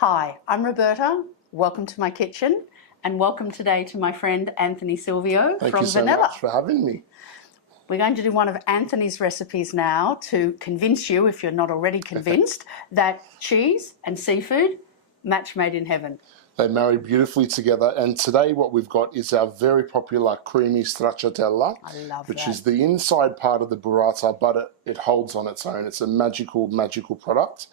Hi, I'm Roberta. Welcome to my kitchen and welcome today to my friend Anthony Silvio Thank from you so Vanilla. much for having me. We're going to do one of Anthony's recipes now to convince you, if you're not already convinced, that cheese and seafood match made in heaven. They marry beautifully together, and today what we've got is our very popular creamy stracciatella, I love which that. is the inside part of the burrata, but it holds on its own. It's a magical product.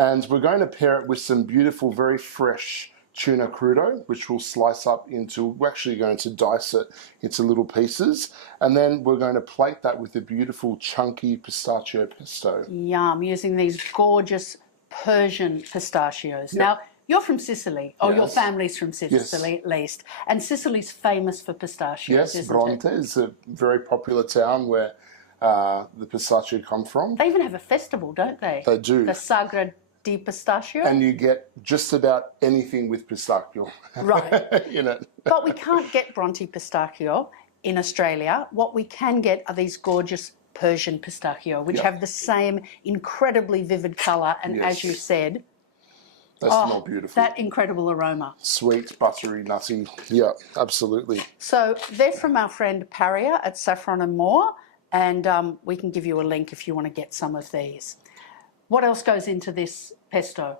And we're going to pair it with some beautiful, very fresh tuna crudo, which we'll slice up into, we're actually going to dice it into little pieces. And then we're going to plate that with a beautiful chunky pistachio pesto. Yum, using these gorgeous Persian pistachios. Yep. Now, you're from Sicily, or your family's from Sicily at least, and Sicily's famous for pistachios, isn't Bronte it? is a very popular town where the pistachio come from. They even have a festival, don't they? They do. The Sagra di Pistachio. And you get just about anything with pistachio. Right. In it. But we can't get Bronte pistachio in Australia. What we can get are these gorgeous Persian pistachio, which have the same incredibly vivid colour and, as you said, they smell beautiful. That incredible aroma. Sweet, buttery, nutty. Yeah, absolutely. So they're from our friend Paria at Saffron and More, and we can give you a link if you want to get some of these. What else goes into this pesto?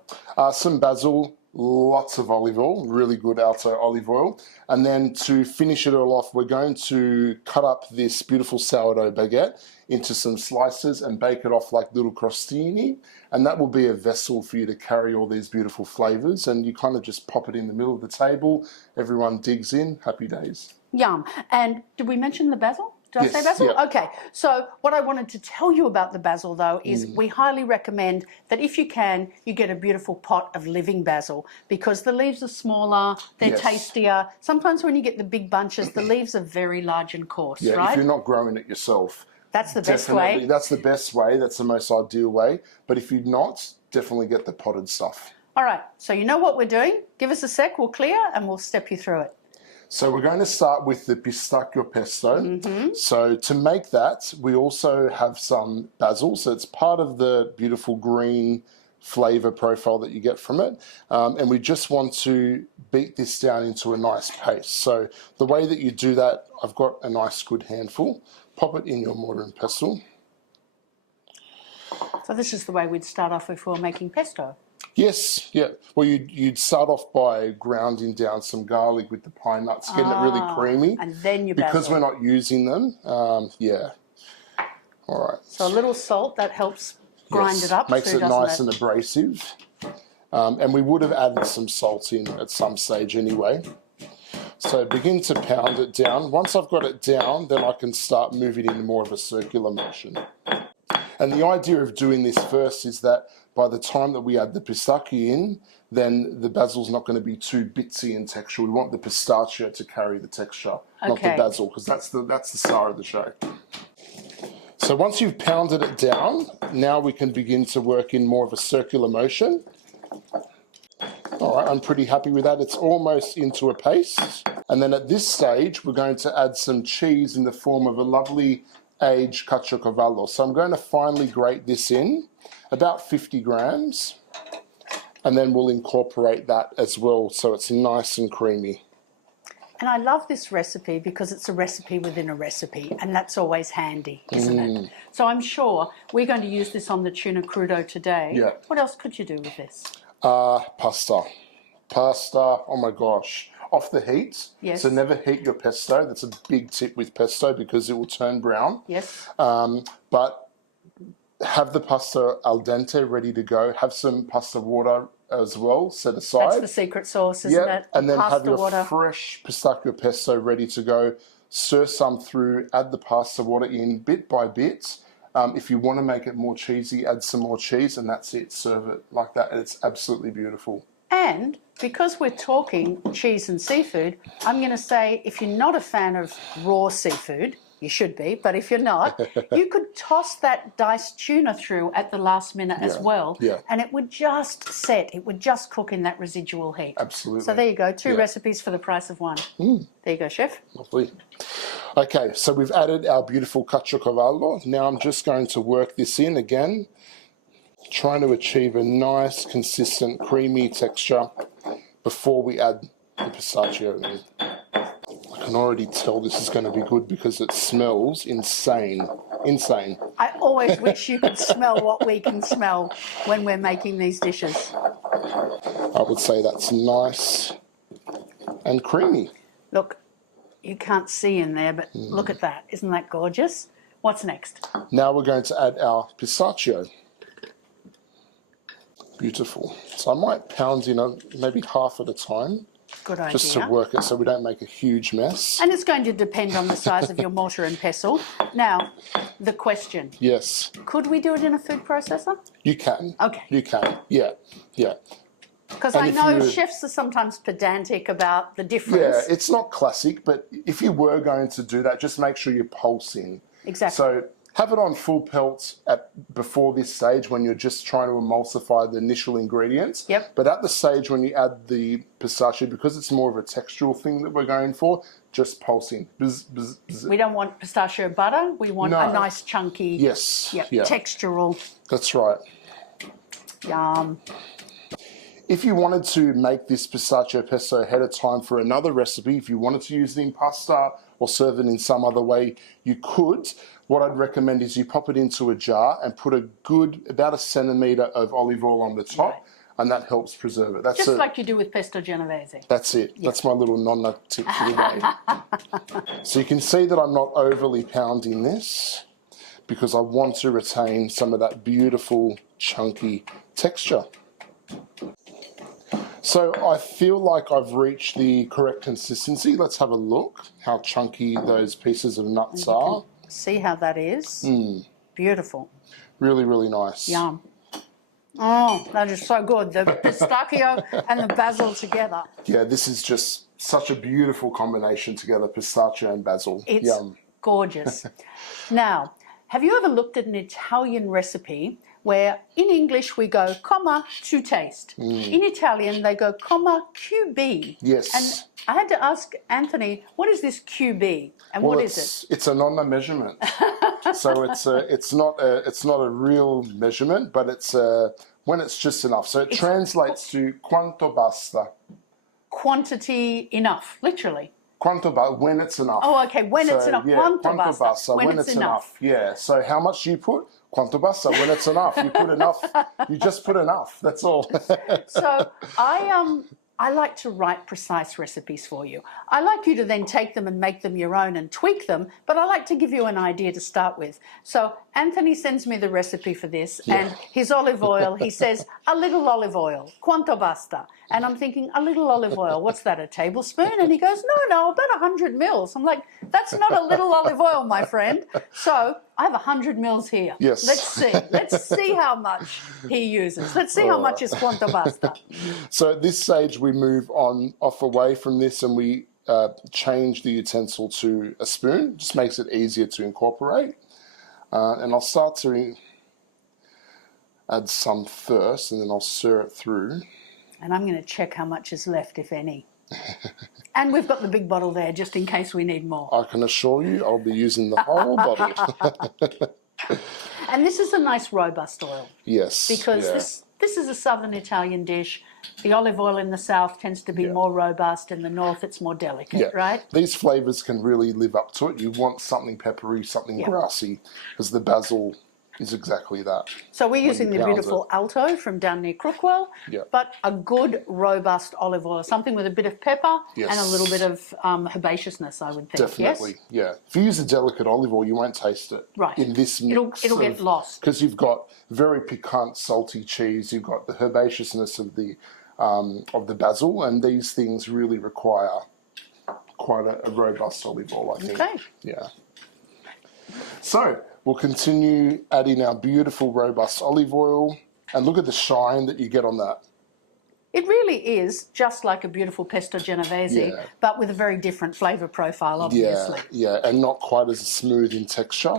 Some basil, lots of olive oil, really good Alto olive oil. And then to finish it all off, we're going to cut up this beautiful sourdough baguette into some slices and bake it off like little crostini. And that will be a vessel for you to carry all these beautiful flavours. And you kind of just pop it in the middle of the table. Everyone digs in. Happy days. Yum. And did we mention the basil? Did I say basil? Yeah. Okay. So what I wanted to tell you about the basil, though, is we highly recommend that if you can, you get a beautiful pot of living basil because the leaves are smaller, they're tastier. Sometimes when you get the big bunches, the leaves are very large and coarse, right? If you're not growing it yourself. That's the best way. That's the best way. That's the most ideal way. But if you're not, definitely get the potted stuff. All right. So you know what we're doing. Give us a sec. We'll clear and we'll step you through it. So we're going to start with the pistachio pesto. So to make that, we also have some basil. So it's part of the beautiful green flavour profile that you get from it. And we just want to beat this down into a nice paste. So the way that you do that, I've got a nice good handful. Pop it in your mortar and pestle. So this is the way we'd start off if we were making pesto. Yes, yeah. Well, you'd start off by grounding down some garlic with the pine nuts, getting it really creamy. And then you basil. Because we're not using them, yeah. All right. So a little salt, that helps grind it up. Makes it nice and abrasive. And we would have added some salt in at some stage anyway. So begin to pound it down. Once I've got it down, then I can start moving in more of a circular motion. And the idea of doing this first is that by the time that we add the pistachio in, then the basil's not going to be too bitsy in texture. We want the pistachio to carry the texture, not the basil, because that's the star of the show. So once you've pounded it down, now we can begin to work in more of a circular motion. All right, I'm pretty happy with that. It's almost into a paste. And then at this stage, we're going to add some cheese in the form of a lovely aged caciocavallo. So I'm going to finely grate this in, about 50 grams, and then we'll incorporate that as well so it's nice and creamy. And I love this recipe because it's a recipe within a recipe, and that's always handy, isn't it? So I'm sure we're going to use this on the tuna crudo today. Yeah. What else could you do with this? Pasta. Oh my gosh. Off the heat. Yes. So never heat your pesto. That's a big tip with pesto because it will turn brown. Yes. But have the pasta al dente ready to go. Have some pasta water as well set aside. That's the secret sauce, isn't it? And then pasta have your water. fresh pistachio pesto ready to go. Stir some through, add the pasta water in bit by bit. If you want to make it more cheesy, add some more cheese, and that's it. Serve it like that, and it's absolutely beautiful. And because we're talking cheese and seafood, I'm going to say if you're not a fan of raw seafood, you should be, but if you're not, you could toss that diced tuna through at the last minute as well, and it would just set, it would just cook in that residual heat. Absolutely. So there you go, two recipes for the price of one. There you go, chef. Lovely. Okay, so we've added our beautiful caciocavallo. Now I'm just going to work this in again. Trying to achieve a nice, consistent, creamy texture before we add the pistachio in. I can already tell this is going to be good because it smells insane. Insane. I always wish you could smell what we can smell when we're making these dishes. I would say that's nice and creamy. Look, you can't see in there, but look at that. Isn't that gorgeous? What's next? Now we're going to add our pistachio. Beautiful. So I might pound in maybe half at a time. Good idea. Just to work it so we don't make a huge mess. And it's going to depend on the size of your mortar and pestle. Now, the question. Yes. Could we do it in a food processor? You can. Okay. You can. Yeah. Yeah. Because I know chefs are sometimes pedantic about the difference. Yeah, it's not classic, but if you were going to do that, just make sure you're pulsing. Exactly. So have it on full pelt before this stage when you're just trying to emulsify the initial ingredients. Yep. But at the stage when you add the pistachio, because it's more of a textural thing that we're going for, just pulsing. Bzz, bzz, bzz. We don't want pistachio butter. We want a nice chunky, yes, yeah, textural. That's right. Yum. If you wanted to make this pistachio pesto ahead of time for another recipe, if you wanted to use it in pasta or serve it in some other way, you could. What I'd recommend is you pop it into a jar and put about a centimetre of olive oil on the top, and that helps preserve it. That's just like you do with pesto genovese. That's it. Yep. That's my little nonna tip for the day. So you can see that I'm not overly pounding this because I want to retain some of that beautiful chunky texture. So I feel like I've reached the correct consistency. Let's have a look how chunky those pieces of nuts are. See how that is? Beautiful. Really, really nice. Yum. Oh, that is so good. The pistachio and the basil together. Yeah, this is just such a beautiful combination together, pistachio and basil. It's Yum. Gorgeous. Now, have you ever looked at an Italian recipe where in English we go comma to taste? In Italian they go comma QB. Yes. And I had to ask Anthony, what is this QB and what is it? It's a nonna measurement. So it's not a real measurement, but it's when it's just enough. So it translates to quanto basta. Quantity enough, literally. Quanto basta, when it's enough. Oh, okay, when it's enough. Yeah, quanto basta, when it's enough. Yeah, so how much do you put? Quanto basta, when it's enough. You put enough. You just put enough, that's all. So I like to write precise recipes for you. I like you to then take them and make them your own and tweak them, but I like to give you an idea to start with. So Anthony sends me the recipe for this and his olive oil, he says, a little olive oil, quanto basta. And I'm thinking, a little olive oil, what's that, a tablespoon? And he goes, no, about 100 mils. I'm like, that's not a little olive oil, my friend. So I have 100 mils here. Yes. Let's see how much he uses. Let's see how much is quanto basta. So at this stage, we move off away from this and we change the utensil to a spoon. Just makes it easier to incorporate. And I'll start to add some first and then I'll stir it through. And I'm going to check how much is left, if any. And we've got the big bottle there, just in case we need more. I can assure you I'll be using the whole bottle. And this is a nice robust oil. Yes. Because this is a southern Italian dish. The olive oil in the south tends to be more robust. In the north, it's more delicate, right? These flavours can really live up to it. You want something peppery, something grassy, because the basil is exactly that. So we're using the beautiful Alto from down near Crookwell, but a good, robust olive oil, something with a bit of pepper and a little bit of herbaceousness, I would think. Definitely, yeah. If you use a delicate olive oil, you won't taste it. Right. In this mix. It'll get lost. Because you've got very piquant, salty cheese, you've got the herbaceousness of the basil, and these things really require quite a robust olive oil, I think. Okay. Yeah. So, we'll continue adding our beautiful robust olive oil, and look at the shine that you get on that. It really is just like a beautiful pesto genovese, but with a very different flavour profile, obviously. Yeah, and not quite as smooth in texture.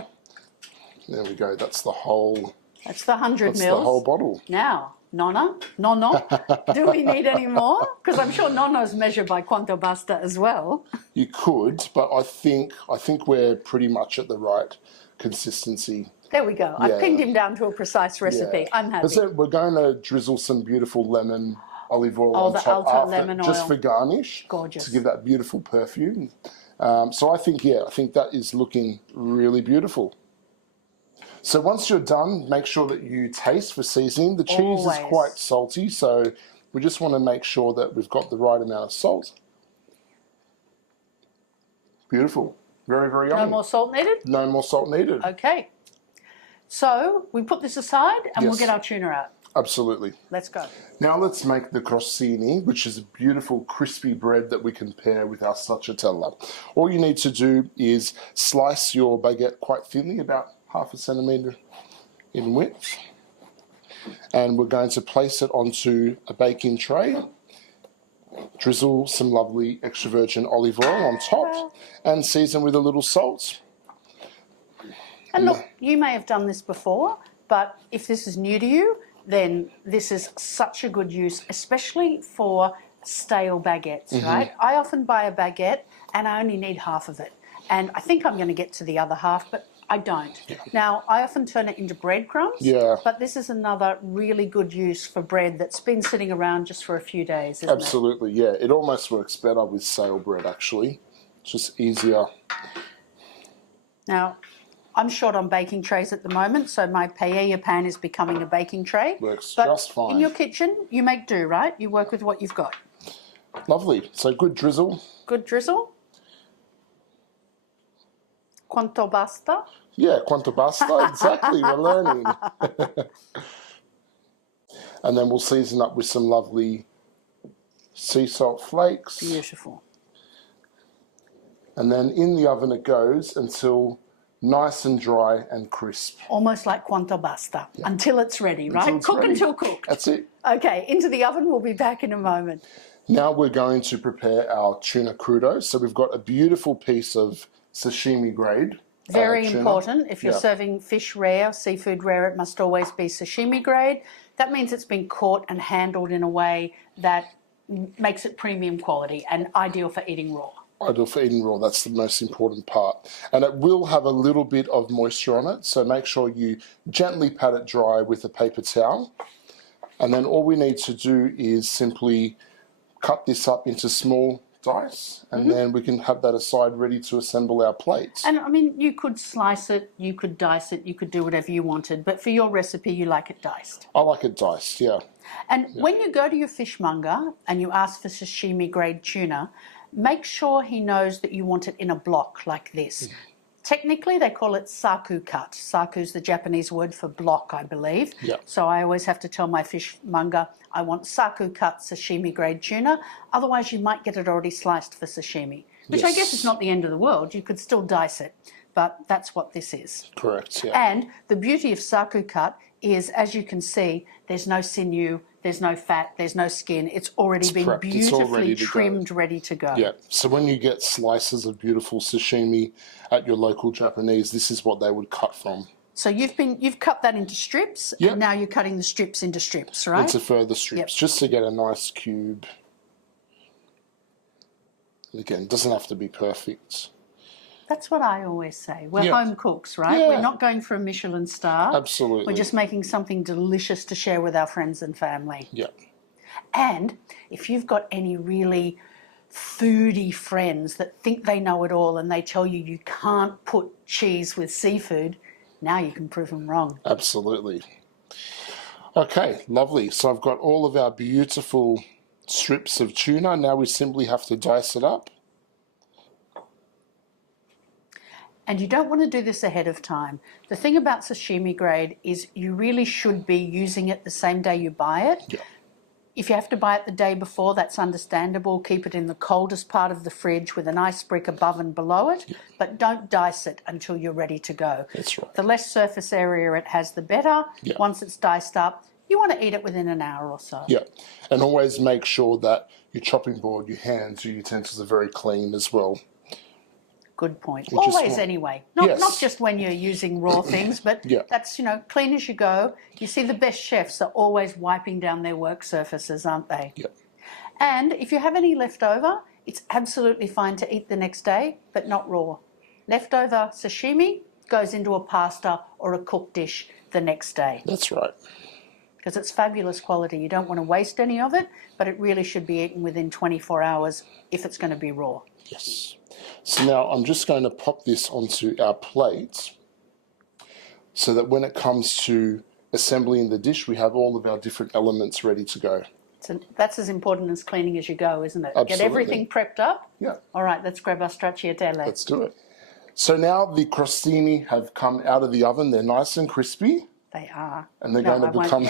There we go, that's the whole... That's the 100 mils. That's the whole bottle. Now, Nonno, do we need any more? Because I'm sure Nonno's measured by quanto basta as well. You could, but I think we're pretty much at the right consistency. There we go. I Yeah. pinned him down to a precise recipe. I'm happy. So we're going to drizzle some beautiful lemon olive oil Oh, on the top Alto after, lemon just oil. for garnish. Gorgeous. To give that beautiful perfume. So I think that is looking really beautiful. So once you're done, make sure that you taste for seasoning. The cheese is quite salty, so we just want to make sure that we've got the right amount of salt. Beautiful. Very, very yummy. No more salt needed? No more salt needed. Okay. So we put this aside and we'll Yes. get our tuna out. Absolutely. Let's go. Now let's make the crostini, which is a beautiful crispy bread that we can pair with our stracciatella. All you need to do is slice your baguette quite thinly, about 1/2 centimetre in width. And we're going to place it onto a baking tray. Drizzle some lovely extra virgin olive oil on top and season with a little salt. And look, you may have done this before, but if this is new to you, then this is such a good use, especially for stale baguettes, right? I often buy a baguette and I only need half of it. And I think I'm going to get to the other half, but I don't. Now, I often turn it into breadcrumbs, but this is another really good use for bread that's been sitting around just for a few days, isn't it? Absolutely, yeah. It almost works better with stale bread, actually. It's just easier. Now, I'm short on baking trays at the moment, so my paella pan is becoming a baking tray. Works but just fine. In your kitchen, you make do, right? You work with what you've got. Lovely. So good drizzle. Good drizzle. Quanto basta? Yeah, quanto basta. Exactly. We're learning. And then we'll season up with some lovely sea salt flakes. Beautiful. And then in the oven it goes until nice and dry and crisp. Almost like quanto basta, until it's ready, right? it's Cook ready. until cooked. That's it. Okay, into the oven. We'll be back in a moment. Now we're going to prepare our tuna crudo. So we've got a beautiful piece of sashimi grade. Very tuna. important. If you're serving fish rare, seafood rare, it must always be sashimi grade. That means it's been caught and handled in a way that makes it premium quality and ideal for eating raw. Ideal for eating raw, that's the most important part. And it will have a little bit of moisture on it, so make sure you gently pat it dry with a paper towel. And then all we need to do is simply cut this up into small dice, and then we can have that aside ready to assemble our plates. And I mean, you could slice it, you could dice it, you could do whatever you wanted, but for your recipe, you like it diced. I like it diced, yeah. And when you go to your fishmonger and you ask for sashimi grade tuna, make sure he knows that you want it in a block like this. Technically, they call it saku cut. Saku is the Japanese word for block, I believe. Yeah. So I always have to tell my fishmonger, I want saku cut sashimi grade tuna. Otherwise, you might get it already sliced for sashimi, which I guess is not the end of the world. You could still dice it, but that's what this is. Correct, yeah. And the beauty of saku cut is, as you can see, there's no sinew, there's no fat, there's no skin. It's already been prepped. It's all beautifully ready to go. trimmed, ready to go. Yeah, so when you get slices of beautiful sashimi at your local Japanese, this is what they would cut from. So you've cut that into strips, Yep. and now you're cutting the strips into strips, right? Into further strips, just to get a nice cube. Again, it doesn't have to be perfect. That's what I always say. We're home cooks, right? Yeah. We're not going for a Michelin star. Absolutely. We're just making something delicious to share with our friends and family. Yeah. And if you've got any really foodie friends that think they know it all and they tell you you can't put cheese with seafood, now you can prove them wrong. Absolutely. Okay, lovely. So I've got all of our beautiful strips of tuna. Now we simply have to dice it up. And you don't want to do this ahead of time. The thing about sashimi grade is you really should be using it the same day you buy it. Yeah. If you have to buy it the day before, that's understandable. Keep it in the coldest part of the fridge with an ice brick above and below it, but don't dice it until you're ready to go. That's right. The less surface area it has, the better. Yeah. Once it's diced up, you want to eat it within an hour or so. Yeah, and always make sure that your chopping board, your hands, your utensils are very clean as well. Good point. Which is Always fine. anyway. Yes. Not just when you're using raw things, but Yeah. that's, clean as you go. You see the best chefs are always wiping down their work surfaces, aren't they? Yeah. And if you have any left over, it's absolutely fine to eat the next day, but not raw. Leftover sashimi, goes into a pasta or a cooked dish the next day. That's right. Because it's fabulous quality. You don't want to waste any of it, but it really should be eaten within 24 hours if it's going to be raw. Yes. So now I'm just going to pop this onto our plate so that when it comes to assembling the dish, we have all of our different elements ready to go. So that's as important as cleaning as you go, isn't it? Absolutely. Get everything prepped up. Yeah. All right, let's grab our stracciatella. Let's do it. So now the crostini have come out of the oven. They're nice and crispy. They are. And they're going to become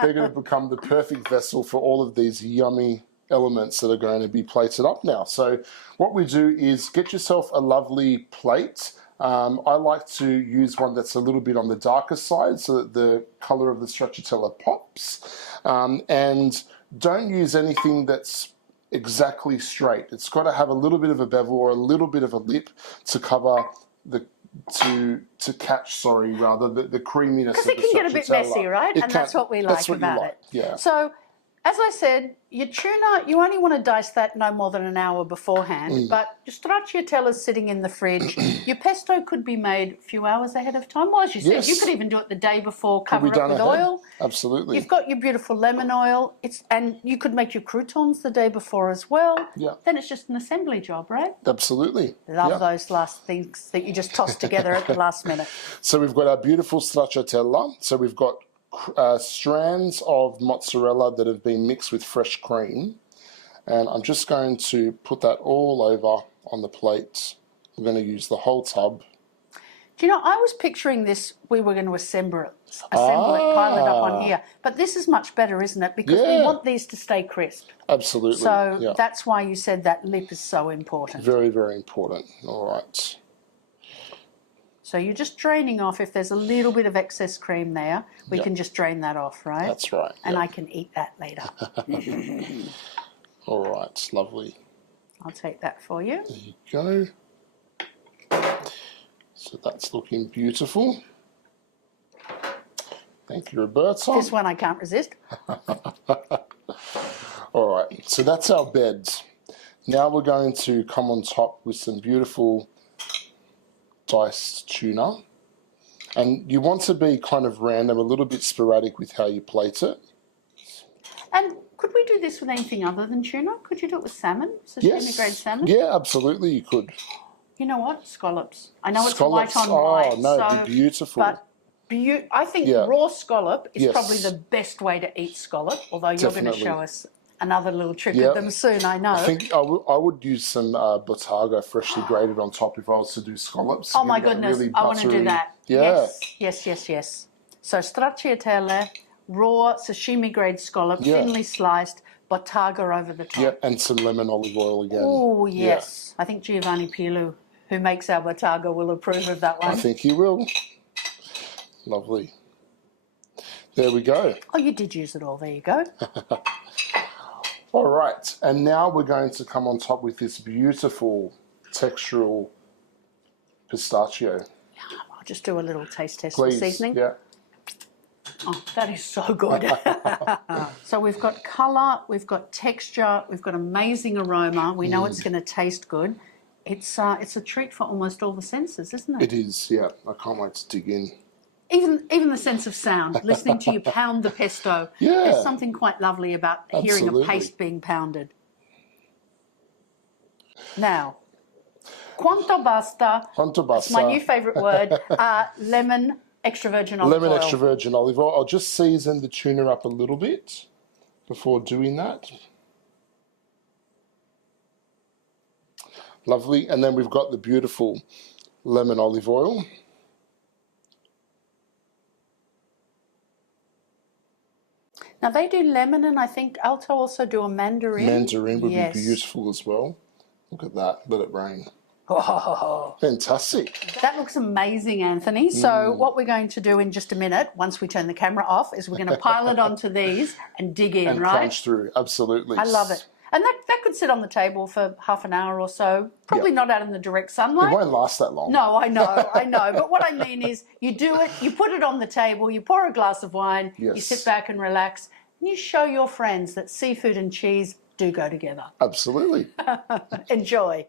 they're going to become the perfect vessel for all of these yummy elements that are going to be plated up now. So what we do is get yourself a lovely plate. I like to use one that's a little bit on the darker side so that the color of the stracciatella pops. And don't use anything that's exactly straight. It's got to have a little bit of a bevel or a little bit of a lip to cover the to catch, the creaminess of the Because it can get a bit messy, right? And that's what we like about it. Yeah. So, as I said, your tuna, you only want to dice that no more than an hour beforehand, but your stracciatella's sitting in the fridge. Your pesto could be made a few hours ahead of time. Well, as you said, you could even do it the day before, cover it with oil. Absolutely. You've got your beautiful lemon oil, and you could make your croutons the day before as well. Yeah. Then it's just an assembly job, right? Absolutely. Love those last things that you just toss together at the last minute. So we've got our beautiful stracciatella. So we've got strands of mozzarella that have been mixed with fresh cream. And I'm just going to put that all over on the plate. I'm going to use the whole tub. Do you know, I was picturing this, we were going to assemble it, pile it up on here. But this is much better, isn't it? Because we want these to stay crisp. Absolutely. So that's why you said that lip is so important. Very, very important. All right. So you're just draining off. If there's a little bit of excess cream there, we can just drain that off, right? That's right. And I can eat that later. All right, lovely. I'll take that for you. There you go. So that's looking beautiful. Thank you, Roberta. This one I can't resist. All right, so that's our beds. Now we're going to come on top with some beautiful diced tuna. And you want to be kind of random, a little bit sporadic with how you plate it. And could we do this with anything other than tuna? Could you do it with salmon? Sashimi grade salmon? Yeah, absolutely you could. You know what? Scallops. I know it's Scallops, white on white. Oh, no, it'd be beautiful. But I think raw scallop is probably the best way to eat scallop, although you're going to show us another little trick of them soon, I know. I think I would use some botarga freshly grated on top if I was to do scallops. Oh my goodness, really I want to do that. Yeah. Yes. So stracciatella, raw sashimi grade scallop, thinly sliced, botarga over the top. Yeah, and some lemon olive oil again. Oh, yes. I think Giovanni Pilu, who makes our botarga, will approve of that one. I think he will. Lovely. There we go. Oh, you did use it all. There you go. All right, and now we're going to come on top with this beautiful textural pistachio. I'll just do a little taste test Please. for seasoning. Yeah. Oh, that is so good. So we've got colour, we've got texture, we've got amazing aroma. We know it's going to taste good. It's a treat for almost all the senses, isn't it? It is, yeah. I can't wait to dig in. Even the sense of sound, listening to you pound the pesto. Yeah. There's something quite lovely about hearing a paste being pounded. Now, quanto basta? Quanto basta? It's my new favourite word. Lemon extra virgin olive oil. Lemon extra virgin olive oil. I'll just season the tuna up a little bit before doing that. Lovely. And then we've got the beautiful lemon olive oil. Now they do lemon, and I think Alto also do a mandarin. Mandarin would be beautiful as well. Look at that. Let it rain. Oh, fantastic. That looks amazing, Anthony. So what we're going to do in just a minute, once we turn the camera off, is we're going to pile it onto these and dig in, and crunch through. Absolutely. I love it. And that could sit on the table for half an hour or so. Probably not out in the direct sunlight. It won't last that long. No, I know. But what I mean is you do it, you put it on the table, you pour a glass of wine, you sit back and relax, and you show your friends that seafood and cheese do go together. Absolutely. Enjoy.